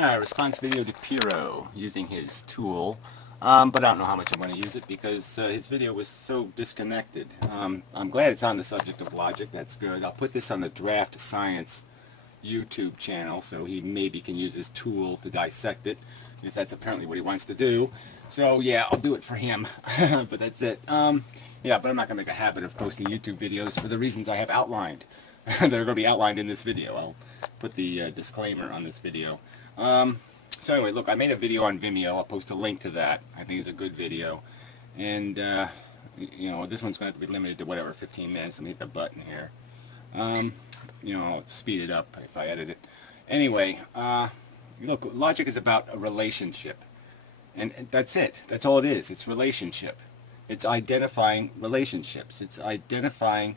Response video to Pyrrho using his tool, but I don't know how much I'm going to use it because his video was so disconnected. I'm glad it's on the subject of logic. That's good. I'll put this on the Draft Science YouTube channel so he maybe can use his tool to dissect it, because that's apparently what he wants to do. So yeah, I'll do it for him, but that's it. Yeah, but I'm not going to make a habit of posting YouTube videos for the reasons I have outlined. They're going to be outlined in this video. I'll put the disclaimer on this video. So anyway, look, I made a video on Vimeo. I'll post a link to that. I think it's a good video. And, you know, this one's going to have to be limited to whatever, 15 minutes. Let me hit the button here. You know, I'll speed it up if I edit it. Anyway, look, logic is about a relationship. And that's it. That's all it is. It's relationship. It's identifying relationships. It's identifying,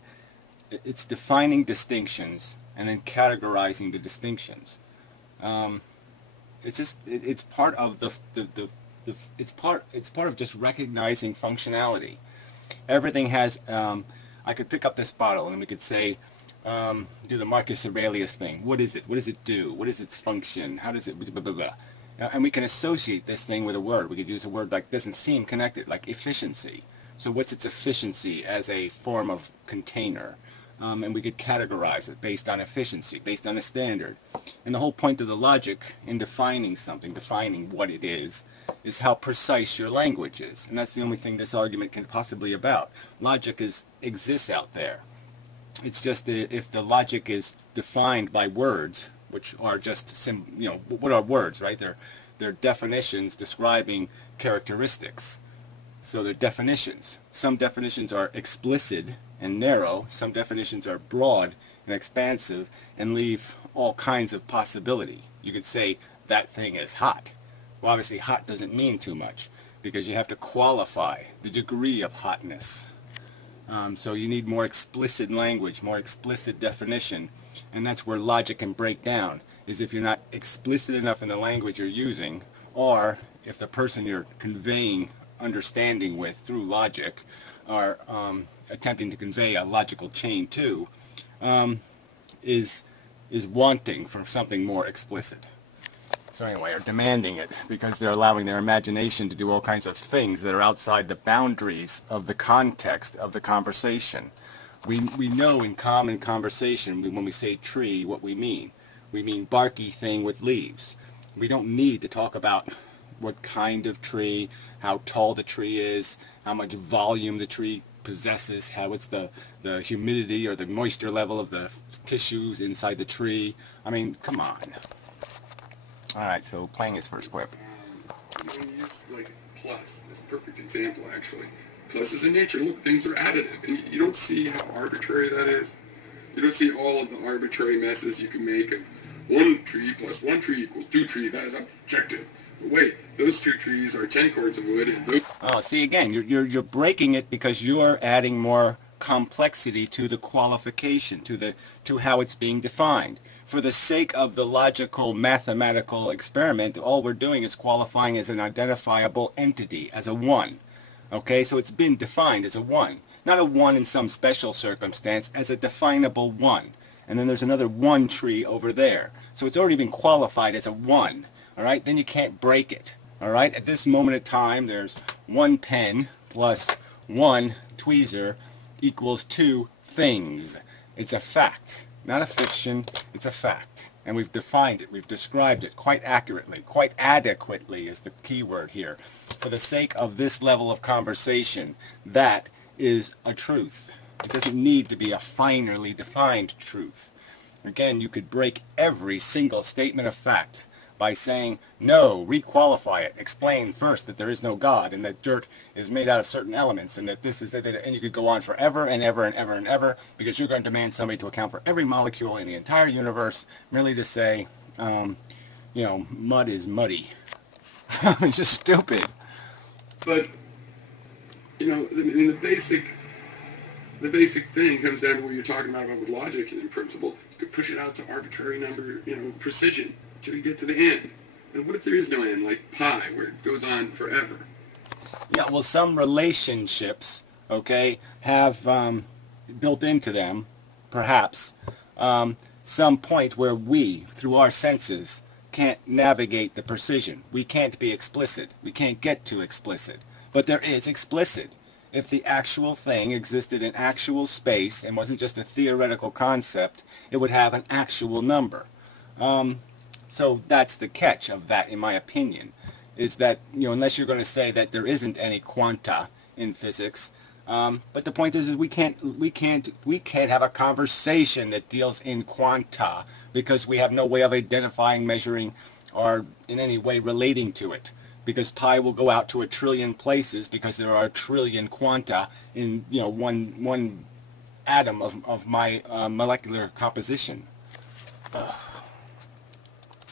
it's defining distinctions and then categorizing the distinctions. It's just it's part of it's part of just recognizing functionality. Everything has I could pick up this bottle and we could say do the Marcus Aurelius thing. What is it? What does it do? What is its function? How does it blah, blah, blah. And we can associate this thing with a word. We could use a word like doesn't seem connected, like efficiency. So what's its efficiency as a form of container? And we could categorize it based on efficiency, based on a standard. And the whole point of the logic in defining something, defining what it is how precise your language is. And that's the only thing this argument can possibly about. Logic exists out there. It's just if the logic is defined by words, which are just, you know, what are words, right? They're definitions describing characteristics. So they're definitions. Some definitions are explicit and narrow. Some definitions are broad and expansive and leave all kinds of possibility. You could say that thing is hot. Well, obviously hot doesn't mean too much because you have to qualify the degree of hotness. So you need more explicit language, more explicit definition, and that's where logic can break down, is if you're not explicit enough in the language you're using, or if the person you're conveying understanding with through logic are attempting to convey a logical chain to, is wanting for something more explicit. So anyway, or demanding it, because they're allowing their imagination to do all kinds of things that are outside the boundaries of the context of the conversation. We know in common conversation, when we say tree, what we mean. We mean barky thing with leaves. We don't need to talk about what kind of tree, how tall the tree is, how much volume the tree possesses, what's the humidity or the moisture level of the tissues inside the tree. I mean, come on. Alright, so playing his first clip. You use like plus as a perfect example, actually. Plus is in nature. Look, things are additive. And you don't see how arbitrary that is. You don't see all of the arbitrary messes you can make of one tree plus one tree equals two tree. That is objective. But wait, those two trees are 10 cords of wood and those... Oh, see again, you're breaking it because you're adding more complexity to the qualification, to how it's being defined. For the sake of the logical mathematical experiment, all we're doing is qualifying as an identifiable entity, as a one. Okay, so it's been defined as a one. Not a one in some special circumstance, as a definable one. And then there's another one tree over there. So it's already been qualified as a one. Alright, then you can't break it. Alright, at this moment of time, there's one pen plus one tweezer equals two things. It's a fact. Not a fiction, it's a fact. And we've defined it, we've described it quite accurately, quite adequately is the key word here. For the sake of this level of conversation, that is a truth. It doesn't need to be a finely defined truth. Again, you could break every single statement of fact by saying, no, requalify it, explain first that there is no God and that dirt is made out of certain elements and that this is it, and you could go on forever and ever and ever and ever because you're going to demand somebody to account for every molecule in the entire universe merely to say, you know, mud is muddy. It's just stupid. But, you know, I mean, the basic thing comes down to what you're talking about with logic and in principle. You could push it out to arbitrary number, you know, precision, until you get to the end. And what if there is no end, like pi, where it goes on forever? Yeah, well, some relationships, okay, have built into them, perhaps, some point where we, through our senses, can't navigate the precision. We can't be explicit. We can't get too explicit. But there is explicit. If the actual thing existed in actual space and wasn't just a theoretical concept, it would have an actual number. So that's the catch of that, in my opinion, is that, unless you're going to say that there isn't any quanta in physics, but the point is we can't have a conversation that deals in quanta because we have no way of identifying, measuring, or in any way relating to it. Because pi will go out to 1 trillion places because there are 1 trillion quanta in one atom of my molecular composition.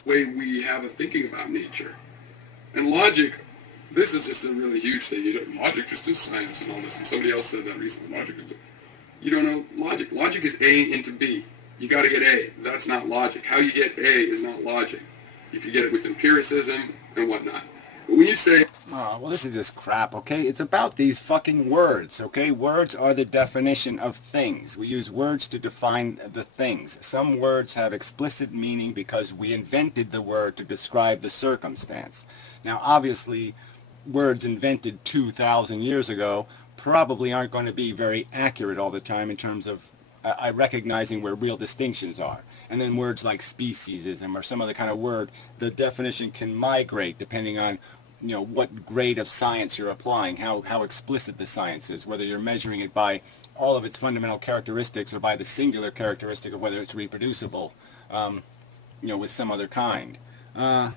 Way we have a thinking about nature. And logic, this is just a really huge thing. Logic just is science and all this. And somebody else said that recently. You don't know logic. Logic is A into B. You got to get A. That's not logic. How you get A is not logic. You can get it with empiricism and whatnot. But when you say... Oh, well, this is just crap, okay? It's about these fucking words, okay? Words are the definition of things. We use words to define the things. Some words have explicit meaning because we invented the word to describe the circumstance. Now, obviously, words invented 2,000 years ago probably aren't going to be very accurate all the time in terms of recognizing where real distinctions are. And then words like speciesism or some other kind of word, the definition can migrate depending on what grade of science you're applying, how explicit the science is, whether you're measuring it by all of its fundamental characteristics or by the singular characteristic of whether it's reproducible, with some other kind. And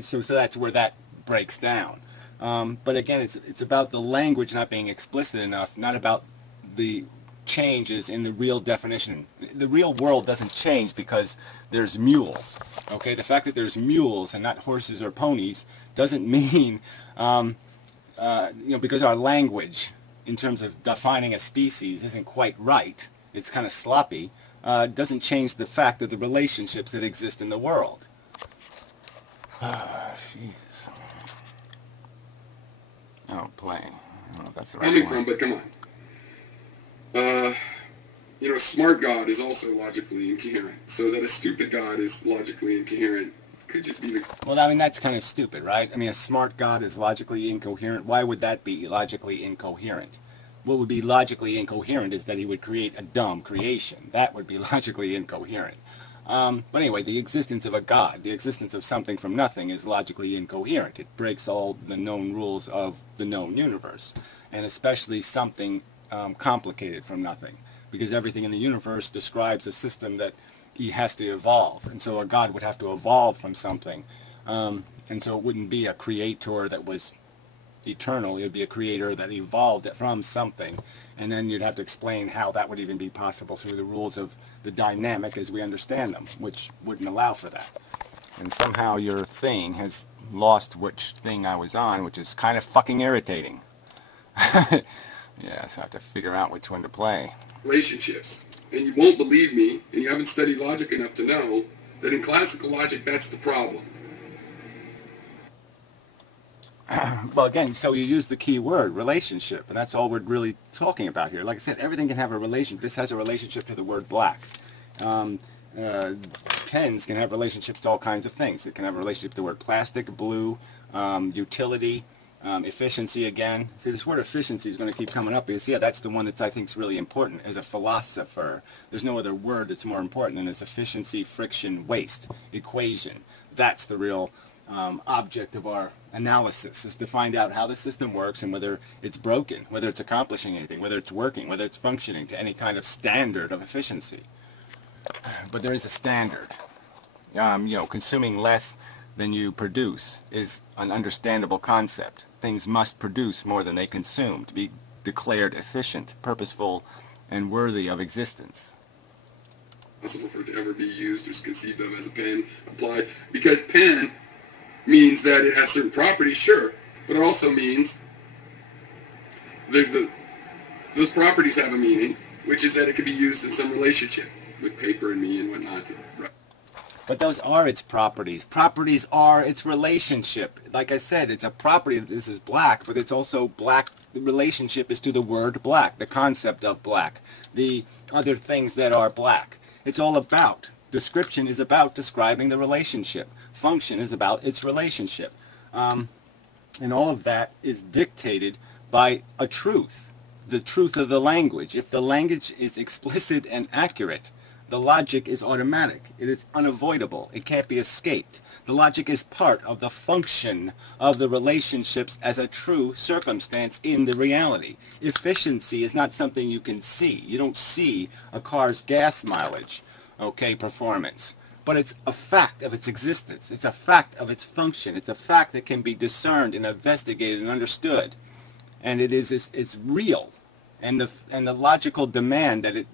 so that's where that breaks down. But again, it's about the language not being explicit enough, not about the changes in the real definition. The real world doesn't change because there's mules. Okay, the fact that there's mules and not horses or ponies doesn't mean, because our language in terms of defining a species isn't quite right. It's kind of sloppy. Doesn't change the fact of the relationships that exist in the world. Jesus. Oh, play. I don't know if that's the right coming one. from, but come on. Smart God is also logically incoherent. So that a stupid God is logically incoherent could just be the... Well, I mean, that's kind of stupid, right? I mean, a smart God is logically incoherent. Why would that be logically incoherent? What would be logically incoherent is that he would create a dumb creation. That would be logically incoherent. But anyway, the existence of a God, the existence of something from nothing is logically incoherent. It breaks all the known rules of the known universe, and especially something complicated from nothing, because everything in the universe describes a system that he has to evolve, and so a God would have to evolve from something, and so it wouldn't be a creator that was eternal. It would be a creator that evolved from something, and then you'd have to explain how that would even be possible through the rules of the dynamic as we understand them, which wouldn't allow for that. And somehow your thing has lost which thing I was on, which is kind of fucking irritating. Yeah, so I have to figure out which one to play. Relationships. And you won't believe me, and you haven't studied logic enough to know that in classical logic, that's the problem. Well, again, so you use the key word, relationship, and that's all we're really talking about here. Like I said, everything can have a relation. This has a relationship to the word black. Pens can have relationships to all kinds of things. It can have a relationship to the word plastic, blue, utility, efficiency again. See, this word efficiency is going to keep coming up because, yeah, that's the one that I think is really important as a philosopher. There's no other word that's more important than this: efficiency, friction, waste, equation. That's the real object of our analysis, is to find out how the system works and whether it's broken, whether it's accomplishing anything, whether it's working, whether it's functioning to any kind of standard of efficiency. But there is a standard. Consuming less than you produce is an understandable concept. Things must produce more than they consume to be declared efficient, purposeful, and worthy of existence. Possible for it to ever be used or conceived of as a pen applied, because pen means that it has certain properties, sure, but it also means those properties have a meaning, which is that it can be used in some relationship with paper and me and whatnot. But those are its properties. Properties are its relationship. Like I said, it's a property that this is black, but it's also black. The relationship is to the word black, the concept of black, the other things that are black. It's all about Description is about describing the relationship. Function is about its relationship. And all of that is dictated by a truth, the truth of the language. If the language is explicit and accurate, the logic is automatic. It is unavoidable. It can't be escaped. The logic is part of the function of the relationships as a true circumstance in the reality. Efficiency is not something you can see. You don't see a car's gas mileage, okay, performance. But it's a fact of its existence. It's a fact of its function. It's a fact that can be discerned and investigated and understood. And it's real. And the logical demand that it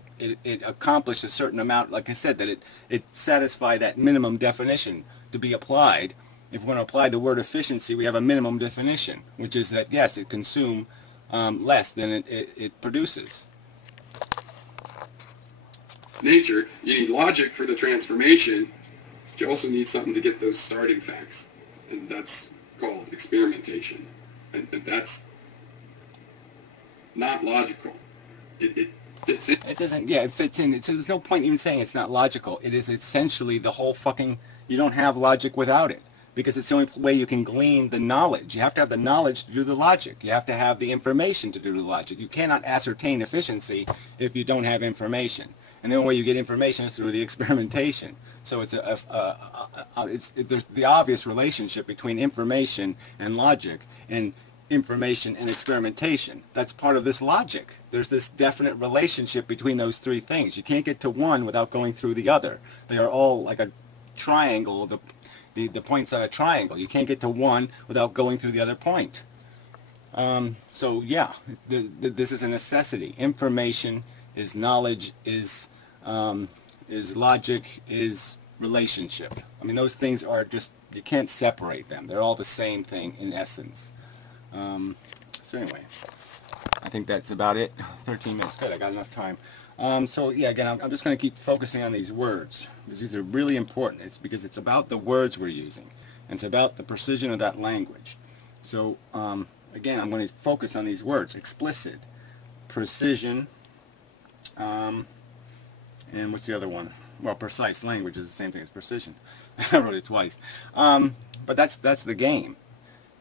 accomplish a certain amount, like I said, that it satisfy that minimum definition to be applied. If we're going to apply the word efficiency, we have a minimum definition, which is that, yes, it consumes less than it produces. Nature, you need logic for the transformation, but you also need something to get those starting facts, and that's called experimentation. And that's not logical. It fits in. It doesn't, yeah, it fits in. So there's no point even saying it's not logical. It is essentially the whole fucking, you don't have logic without it, because it's the only way you can glean the knowledge. You have to have the knowledge to do the logic. You have to have the information to do the logic. You cannot ascertain efficiency if you don't have information. And the only way you get information is through the experimentation. So it's there's the obvious relationship between information and logic, and information and experimentation. That's part of this logic. There's this definite relationship between those three things. You can't get to one without going through the other. They are all like a triangle, the points on a triangle. You can't get to one without going through the other point. So yeah, this is a necessity. Information is knowledge, is logic, is relationship. I mean, those things are just, you can't separate them. They're all the same thing in essence. So anyway, I think that's about it. 13 minutes, good, I got enough time. So yeah, again, I'm just going to keep focusing on these words, because these are really important. It's because it's about the words we're using, and it's about the precision of that language. So again, I'm going to focus on these words: explicit, precision, and what's the other one? Well, precise language is the same thing as precision. I wrote it twice. But that's the game.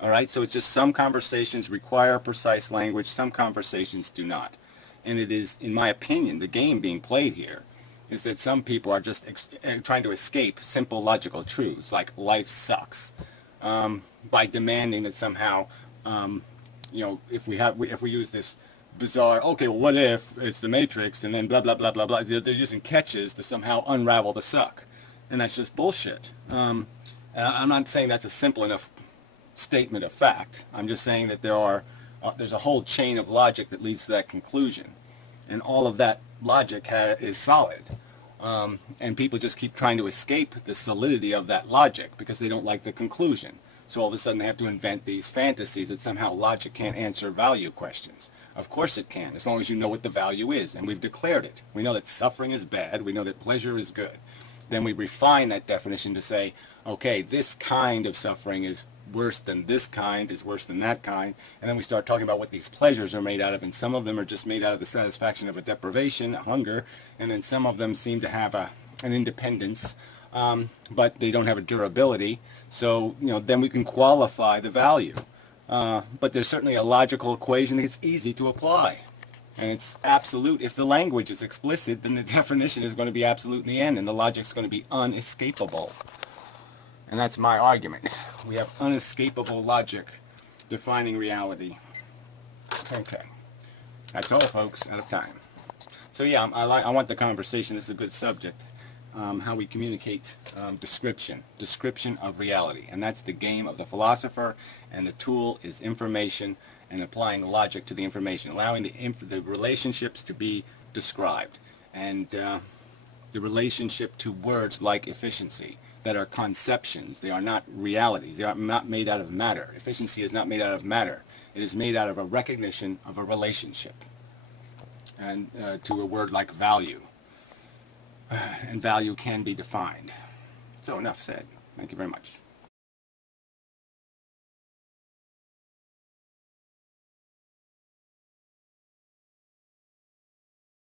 All right, so it's just some conversations require precise language, some conversations do not. And it is, in my opinion, the game being played here is that some people are just trying to escape simple logical truths, like life sucks, by demanding that somehow, you know, if we use this bizarre, okay, well, what if it's the Matrix, and then blah, blah, blah, blah, blah. They're using catches to somehow unravel the suck. And that's just bullshit. And I'm not saying that's a simple enough statement of fact. I'm just saying that there's a whole chain of logic that leads to that conclusion. And all of that logic is solid. And people just keep trying to escape the solidity of that logic because they don't like the conclusion. So all of a sudden they have to invent these fantasies that somehow logic can't answer value questions. Of course it can, as long as you know what the value is. And we've declared it. We know that suffering is bad. We know that pleasure is good. Then we refine that definition to say, okay, this kind of suffering is worse than this kind, is worse than that kind. And then we start talking about what these pleasures are made out of. And some of them are just made out of the satisfaction of a deprivation, a hunger. And then some of them seem to have an independence, but they don't have a durability. So, you know, then we can qualify the value. But there's certainly a logical equation that's easy to apply. And it's absolute. If the language is explicit, then the definition is going to be absolute in the end, and the logic's going to be unescapable. And that's my argument. We have unescapable logic defining reality. Okay. That's all, folks. Out of time. So yeah, I want the conversation. This is a good subject. How we communicate description of reality. And that's the game of the philosopher, and the tool is information and applying logic to the information, allowing the relationships to be described, and the relationship to words like efficiency that are conceptions. They are not realities. They are not made out of matter. Efficiency is not made out of matter. It is made out of a recognition of a relationship, and to a word like value. And value can be defined. So enough said. Thank you very much.